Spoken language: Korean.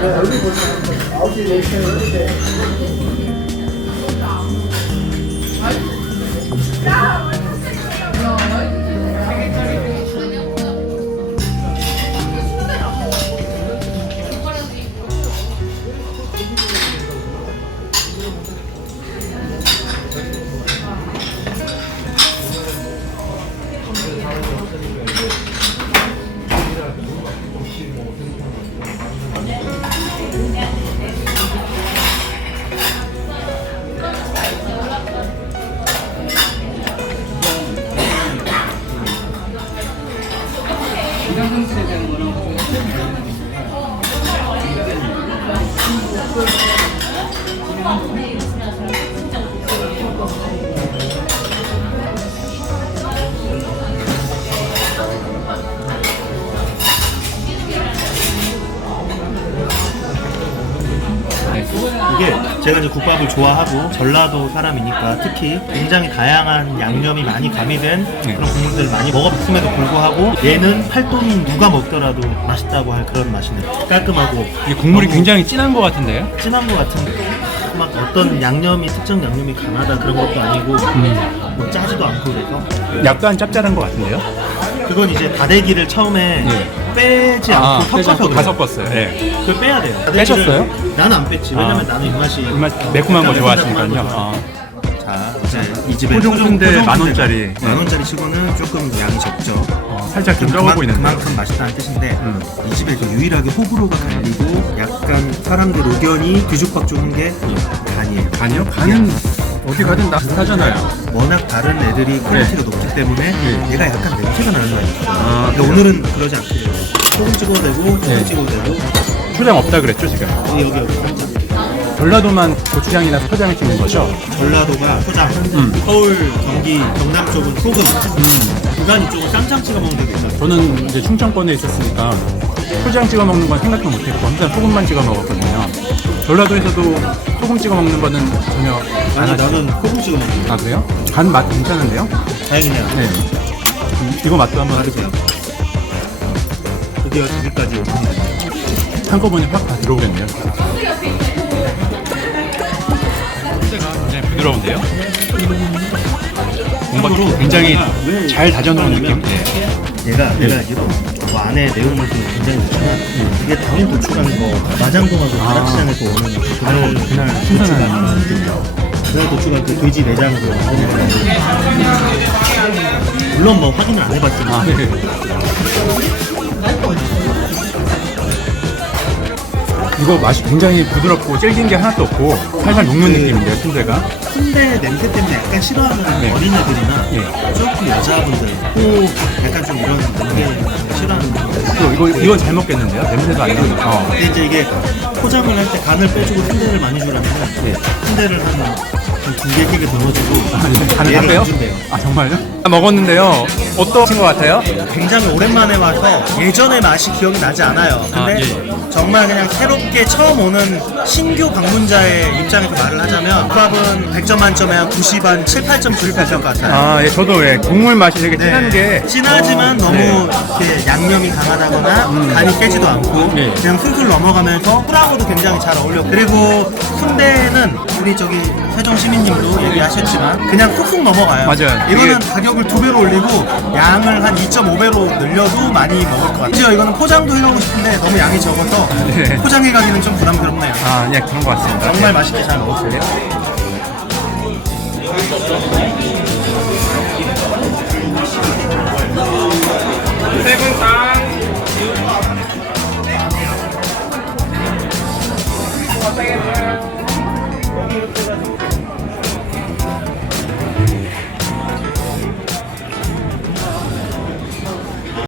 얼굴 보시면 아홉 시 내시면 이게 제가 이제 국밥을 좋아하고 전라도 사람이니까 특히 굉장히 다양한 양념이 많이 가미된 그런 국물들을 많이 먹어봤음에도 불구하고 얘는 팔도민 누가 먹더라도 맛있다고 할 그런 맛이네 깔끔하고 이 국물이 너무 굉장히 진한 것 같은데요? 진한 것 같은데 막 어떤 양념이 특정 양념이 강하다 그런 것도 아니고 뭐 짜지도 않고 그래서 약간 짭짤한 것 같은데요? 그건 이제 다대기를 처음에 네. 빼지 않고 섞어서 다 그래요. 섞었어요. 네. 그걸 빼야 돼요. 빼셨어요? 나는 안 뺐지. 왜냐면 아. 나는 입맛이 입맛 매콤한 거 좋아하시니까요. 거 아. 자, 이제 이 집에 토종 순대 만 원짜리. 만 원짜리 치고는 조금 양이 적죠. 어, 살짝 좀 그만- 적어 보이는데. 그만큼 맛있다는 뜻인데 음. 이 집에 그 유일하게 호불호가 갈리고 약간 사람들 의견이 뒤죽박죽한 게 간이에요. 간이요? 간은 어디 가든 다 비슷하잖아요. 워낙 다른 애들이 퀄리티가 높기 때문에 네. 얘가 약간 냄새가 나는 거예요. 아, 근데? 오늘은 그러지 않고 소금 찍어도 되고 네. 찍어도 되고 초장 없다 그랬죠 지금? 여기 여기 여기 살짝. 전라도만 고추장이나 초장을 찍는 거죠? 전라도가 포장, 음. 서울, 경기, 경남 쪽은 소금, 부산 이쪽은 쌈장 찍어 먹는 데도 있어요. 저는 이제 충청권에 있었으니까 초장 찍어 먹는 건 생각도 못했고 항상 소금만 찍어 먹었거든요. 전라도에서도 소금 찍어 먹는 거는 전혀 안 아니 하죠. 나는 소금 찍어 먹는 거. 아 그래요? 간 맛 괜찮은데요? 다행이네요. 네. 음, 이거 맛도 한번 해주세요. 드디어 여기까지 오픈이 한꺼번에 확 다 들어오겠네요. 소스가 굉장히 부드러운데요? 뭔가 굉장히 잘 다져놓은 느낌? 네. 얘가 내가 알기로 뭐 안에 내용물도 굉장히 좋지만 이게 당일 도축한 거 마장동하고 가락시장에서 오는 그날 그날 도축한 신선한 그날 도축한 그 돼지 내장도 물론 뭐 확인을 안 해봤지만 아, 네. 이거 맛이 굉장히 부드럽고 질긴 게 하나도 없고 살살 녹는 느낌인데요, 순대가. 순대 냄새 때문에 약간 싫어하는 네. 어린애들이나 예. 조금 여자분들 꼭 약간 좀 이런 냄새 싫어하는 분들 또 이거, 이건 잘 먹겠는데요? 냄새도 안 나니까. 어. 근데 이제 이게 포장을 할 때 간을 빼주고 순대를 많이 주라면 네. 순대를 한 두개 끼게 더 넣어주고 간을 다 빼요? 안 준대요. 아, 정말요? 먹었는데요. 어떠신 것 같아요? 굉장히 오랜만에 와서 예전의 맛이 기억이 나지 않아요. 근데 아, 예. 정말 그냥 새롭게 처음 오는 신규 방문자의 입장에서 말을 하자면 국밥은 100점 만점에 한 90, 한 7, 8점 줄것 같아요. 아, 예, 저도 예, 국물 맛이 되게 네. 진한 게. 진하지만 너무 네. 이렇게 양념이 강하다거나 간이 깨지도 않고 네. 그냥 술술 넘어가면서 꿀하고도 굉장히 잘 어울려 그리고 순대는 우리 저기 세종 시민님도 얘기하셨지만 그냥 훅훅 넘어가요 맞아요. 이거는 이게- 가격을 두 배로 올리고 양을 한 2.5배로 늘려도 많이 먹을 것 같아요 심지어 이거는 포장도 해가고 싶은데 너무 양이 적어서 네. 포장해 가기는 좀 부담스럽네요 아, 예, 그런 것 같습니다. 정말 맛있게 잘 먹었어요